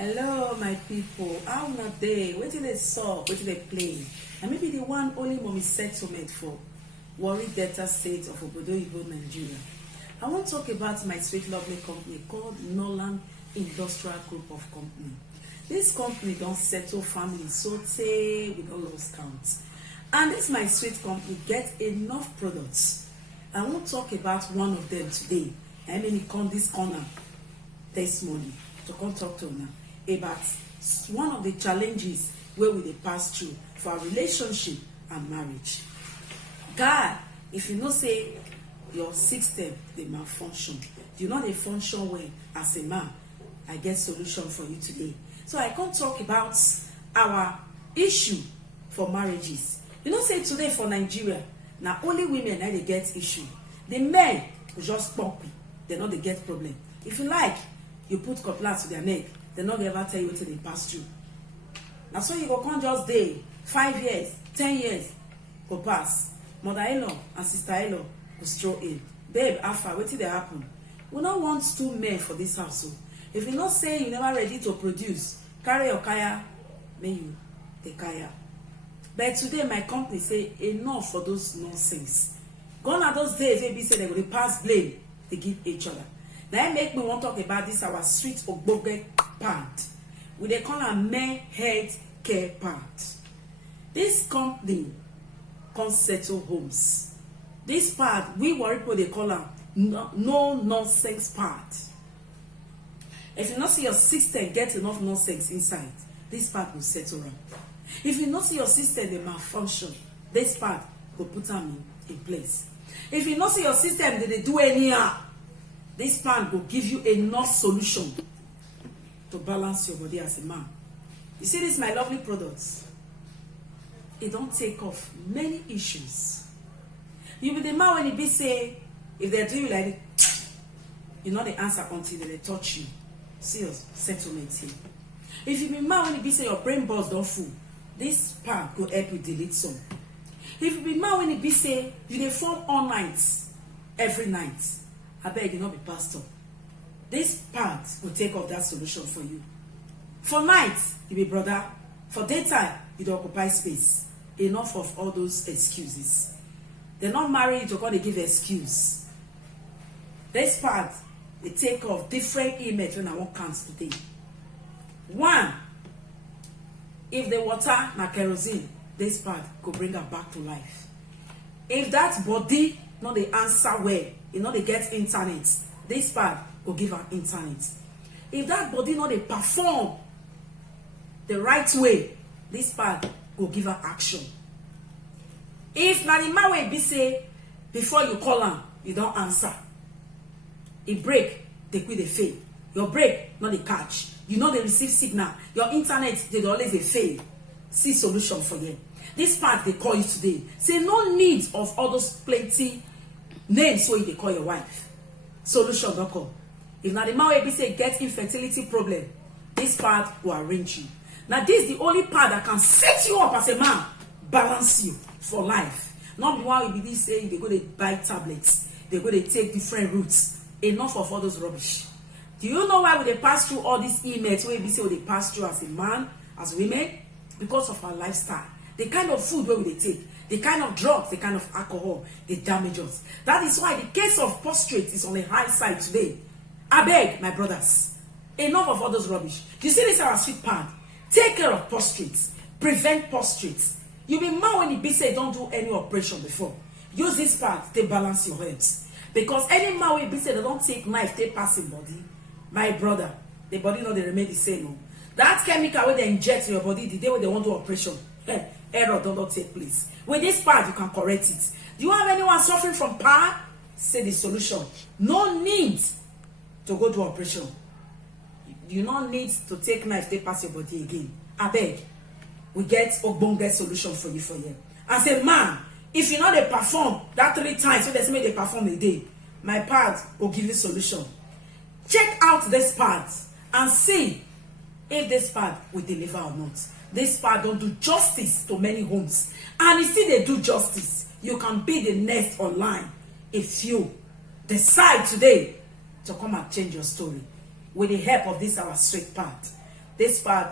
Hello, my people. How una dey? Wetin dey sup? Wetin dey play? And maybe the one only mommy settlement for Warri Delta State of Obodo Oyibo, Nigeria. I wan talk about my sweet lovely company called Norland Industrial Group of Company. This company don settle families so tey we don lost count. And this my sweet company get enough products. I wan talk about one of them today. I mean, come this corner this morning to come talk to una about one of the challenges wey we dey pass through for our relationship and marriage. Guy, if you know say your system dey malfunction, you no dey function well as a man, I get solution for you today. So I come talk about our issue for marriages. You know say today for Nigeria, na only women na dey get issue. The men go just pump it, they no dey get problem. If you like, you put cutlass to their neck, they no ever tell you wetin dey pass through. Na so you go come just dey 5 years, 10 years go pass. Mother-in-law and sister-in-law go stroll in. Babe, after wetin dey happen? We no want 2 men for this house. So if you know say you never ready to produce, carry your kaya, may you dey kaya. But today my company say enough for those nonsense. Gone are those days wey be say they go dey pass blame, they give each other. Now make me want to talk about this our sweet ogboge part. We dey call am men health care part. This company come settle homes. This part we Warri people dey call am no nonsense part. If you not see your system get enough nonsense inside, this part will settle am. If you not see your system dey malfunction, this part go put am in place. If you not see your system dey do anyhow, this part will give you enough solution to balance your body as a man. You see this my lovely products, it don't take off many issues. You be the man when it be say if they do you like it, you know the answer until they touch you. See your settlement here. If you be man when it be say your brain balls don't full, this part will help you delete some. If you be man when it be say you dey form all nights every night, I beg you not be pastor, this part will take off that solution for you. For night you be brother, for daytime you don't occupy space. Enough of all those excuses. They're not married, you're going to give excuse. This part they take off different image when I want counts today. One, if the water na kerosene, this part could bring her back to life. If that body not the answer well, you know they get internet, this part will give her internet. If that body not they perform the right way, this part will give her action. If na the man way be say before you call her, you don't answer. It break, they quit the fail. Your break, not the catch. You know they receive signal. Your internet, they always a fail. See solution for them. This part they call you today. Say no need of all those plenty names where they call your wife. Solution don't come. If now the man will be say get infertility problem, this part will arrange you. Now this is the only part that can set you up as a man, balance you for life. Not the one will be saying they go to buy tablets, they go to take different routes. Enough of all those rubbish. Do you know why we they pass through all these emails where we say we they pass through as a man, as women? Because of our lifestyle. The kind of food where we they take, the kind of drugs, the kind of alcohol, they damage us. That is why the case of prostrate is on the high side today. I beg, my brothers, enough of all those rubbish. Do you see this our sweet part? Take care of prostrates, prevent prostrates. You be man when you be say don't do any operation before. Use this part to balance your herbs. Because any man when be say they don't take knife, they pass in body. My brother, the body not they remain the same. No. That chemical where they inject in your body the day when they want to do operation, error don't take place. With this part, you can correct it. Do you have anyone suffering from power? Say the solution. No need to go to operation. You don't need to take knife, they pass your body again. I beg. We get ogbonge solution for you for you. As a man, if you know they perform that 3 times, so they may they perform a day, my part will give you solution. Check out this part and see if this part will deliver or not. This part don't do justice to many homes. And if they do justice, you can be the next online if you decide today to come and change your story with the help of this our sweet part. this part